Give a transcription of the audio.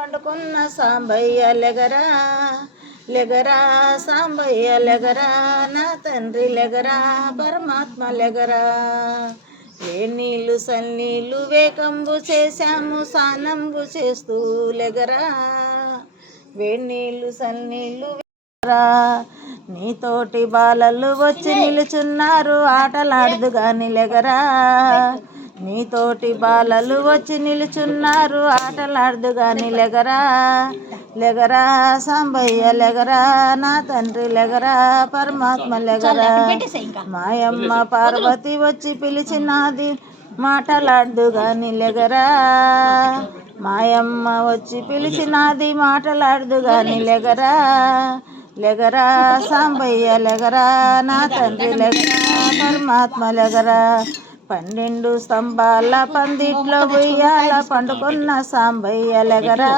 పండుకున్న సాంబయ్య లెగరా లెగరా సాంబయ్య లెగరా, నా తండ్రి లెగరా పరమాత్మ లెగరా. వేణీళ్ళు సన్నీళ్ళు వేకంబు చేశాము సానంబు చేస్తూ లెగరా, వేణీళ్ళు సన్నీళ్ళు వేగరా. నీతోటి బాలలు వచ్చి నిలుచున్నారు ఆటలాడదు గాని లెగరా, నీతోటి బాలలు వచ్చి నిలుచున్నారు ఆటలాడదు గాని లెగరా, లెగరా సాంబయ్య లెగరా, నా తండ్రి లెగరా పరమాత్మ లెగరా. మాయమ్మ పార్వతి వచ్చి పిలిచినాది మాటలాడదు గాని లెగరా, మాయమ్మ వచ్చి పిలిచినాది మాటలాడదు గాని లెగరా, లెగరా సాంబయ్య లెగరా, నా తండ్రి లెగరా పరమాత్మ లెగరా. 12 స్తంభాల పందిట్లో ఉయ్యాల పండుకున్న సాంబయ్య లెగరా.